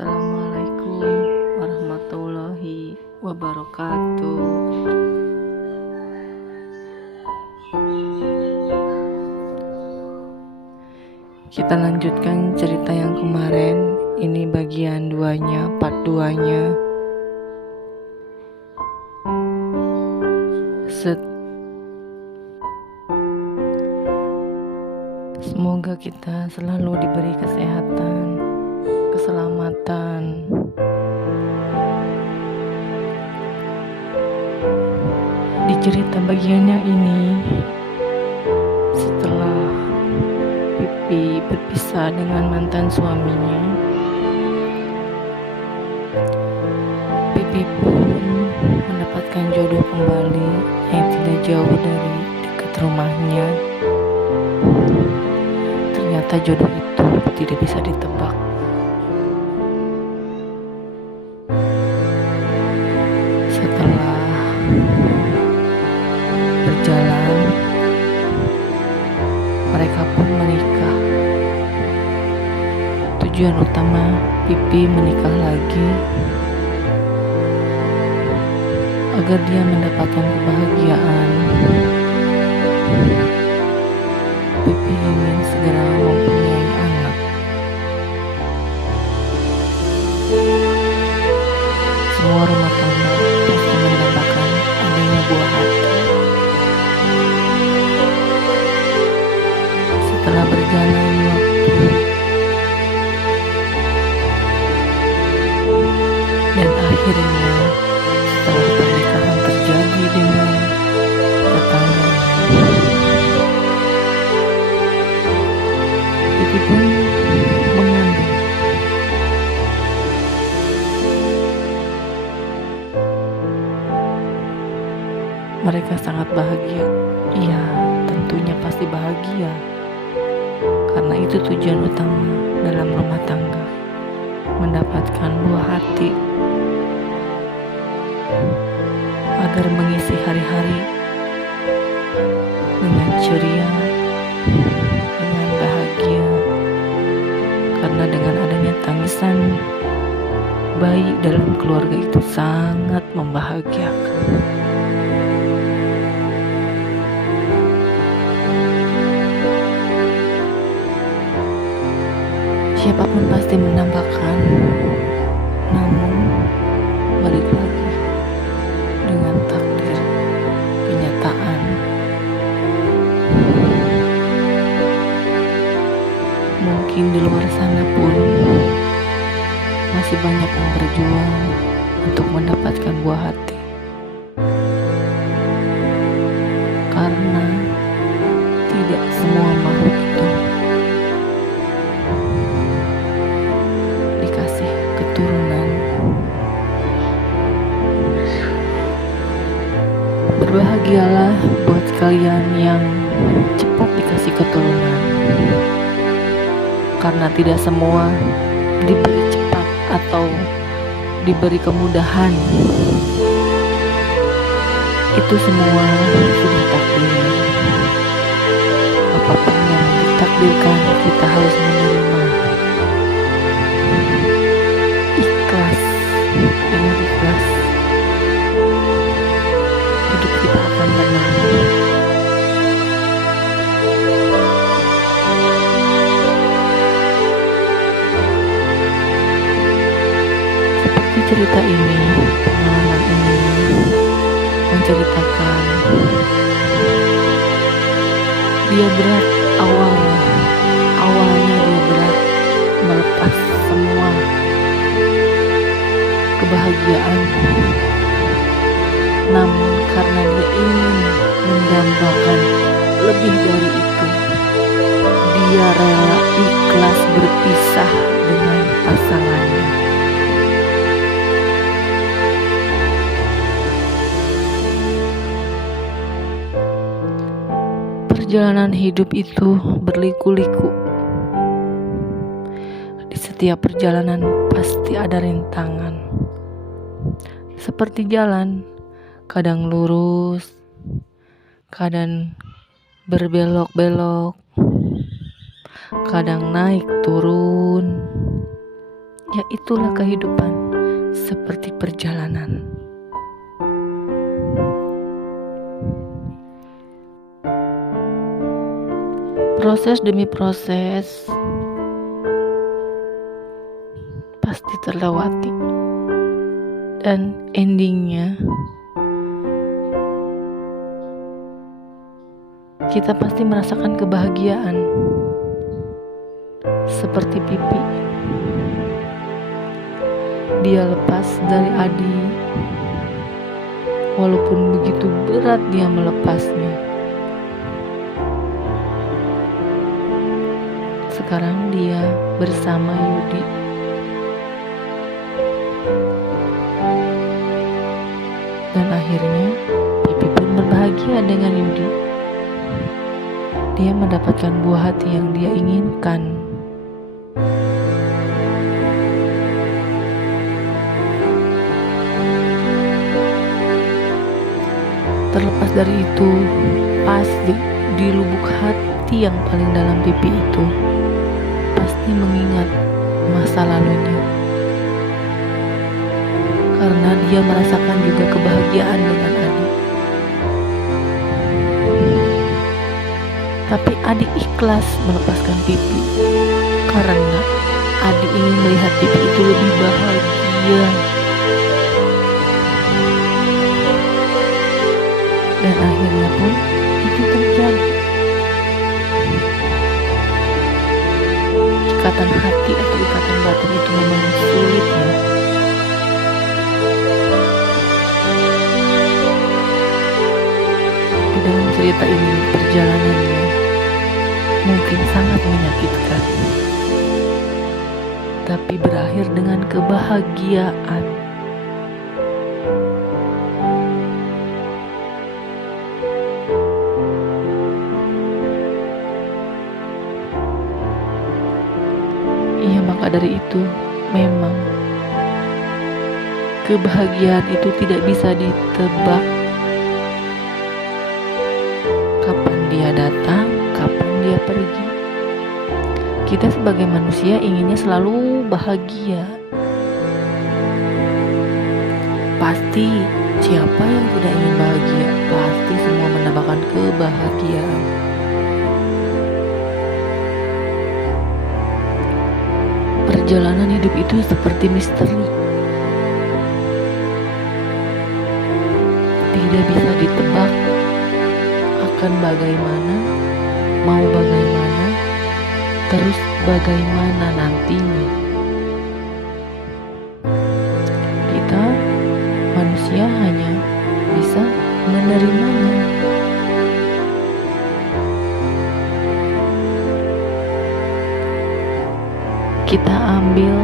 Assalamualaikum warahmatullahi wabarakatuh. Kita lanjutkan cerita yang kemarin. Ini bagian 2-nya, part 2-nya. Semoga kita selalu diberi kesehatan, keselamatan. Di cerita bagiannya ini, setelah Pipi berpisah dengan mantan suaminya, Pipi pun mendapatkan jodoh kembali yang tidak jauh dari dekat rumahnya. Ternyata jodoh itu tidak bisa ditebak. Setelah berjalan, mereka pun menikah. Tujuan utama Pipi menikah lagi agar dia mendapatkan kebahagiaan. Pipi ingin segera mempunyai anak. Semua rumah tangga pasti mendambakan adanya buah hati. Setelah berjalan waktu dan akhirnya setelah pernikahan terjadi dengan tetangganya, Pipi pun mengandung. Mereka sangat bahagia. Iya, tentunya pasti bahagia. Karena itu tujuan utama dalam rumah tangga, mendapatkan buah hati agar mengisi hari-hari dengan ceria, dengan bahagia. Karena dengan adanya tangisan bayi dalam keluarga itu sangat membahagiakan. Siapapun pasti mendambakan, namun balik lagi dengan takdir kenyataan. Mungkin di luar sana pun masih banyak yang berjuang untuk mendapatkan buah hati, karena tidak semua makhluk itu dikasih keturunan. Berbahagialah buat kalian yang cepat dikasih keturunan, karena tidak semua diberi cepat atau diberi kemudahan. Itu semua sudah takdir. Apapun yang ditakdirkan, kita harus menerima. Ikhlas, dengan ikhlas hidup kita akan tenang. Seperti cerita ini, pengalaman ini menceritakan dia berat awalnya dia berat melepas semua kebahagiaan, namun karena dia ingin mendambakan lebih dari itu, dia rela ikhlas berpisah dengan pasangannya. Perjalanan hidup itu berliku-liku. Di setiap perjalanan pasti ada rintangan. Seperti jalan, kadang lurus, kadang berbelok-belok, kadang naik turun. Ya itulah kehidupan, seperti perjalanan. Proses demi proses pasti terlewati, dan endingnya kita pasti merasakan kebahagiaan. Seperti Pipi, dia lepas dari Adi, walaupun begitu berat dia melepasnya. Sekarang dia bersama Yudi. Dan akhirnya Pipi pun berbahagia dengan Yudi. Dia mendapatkan buah hati yang dia inginkan. Terlepas dari itu, pasti di lubuk hati yang paling dalam Pipi itu pasti mengingat masa lalunya, karena dia merasakan juga kebahagiaan dengan Adi. Tapi Adi ikhlas melepaskan Pipi karena Adi ingin melihat Pipi itu lebih bahagia. Dan akhirnya pun itu terjadi. Ikatan hati atau ikatan batin itu memang sulit ya. Di dalam cerita ini perjalanannya mungkin sangat menyakitkan, tapi berakhir dengan kebahagiaan. Iya, maka dari itu memang kebahagiaan itu tidak bisa ditebak. Kapan dia datang, kapan dia pergi. Kita sebagai manusia inginnya selalu bahagia. Pasti siapa yang tidak ingin bahagia? Pasti semua mendapatkan kebahagiaan. Perjalanan hidup itu seperti misteri. Tidak bisa ditebak akan bagaimana, mau bagaimana, terus bagaimana nantinya. Kita manusia hanya bisa menerimanya. Kita ambil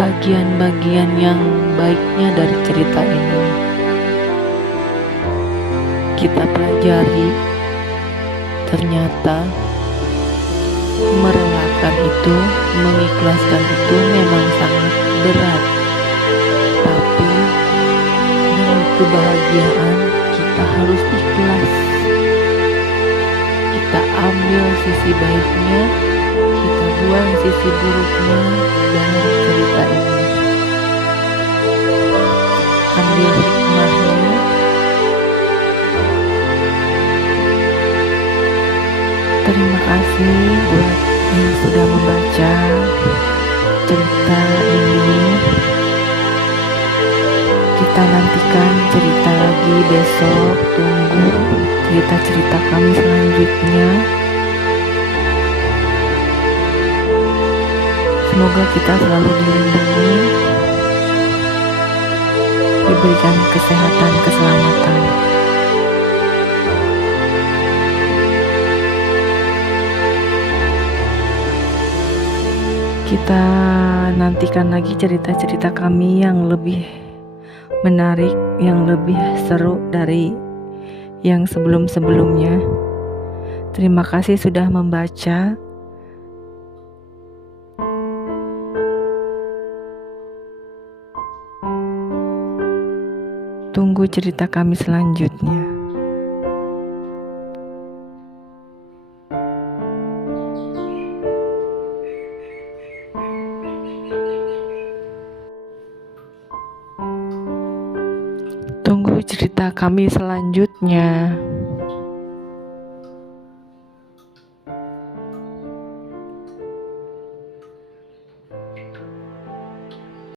bagian-bagian yang baiknya dari cerita ini. Kita pelajari, ternyata merelakan itu, mengikhlaskan itu memang sangat berat. Tapi demi kebahagiaan kita harus ikhlas. Kita ambil sisi baiknya, kita buang sisi buruknya dalam cerita ini. Ambil hikmahnya, terima kasih buat yang sudah membaca cerita ini. Kita nantikan cerita lagi besok. Tunggu cerita-cerita kami selanjutnya. Semoga kita selalu dilindungi, diberikan kesehatan, keselamatan. Kita nantikan lagi cerita-cerita kami yang lebih menarik, yang lebih seru dari yang sebelum-sebelumnya. Terima kasih sudah membaca. Tunggu cerita kami selanjutnya. cerita kami selanjutnya.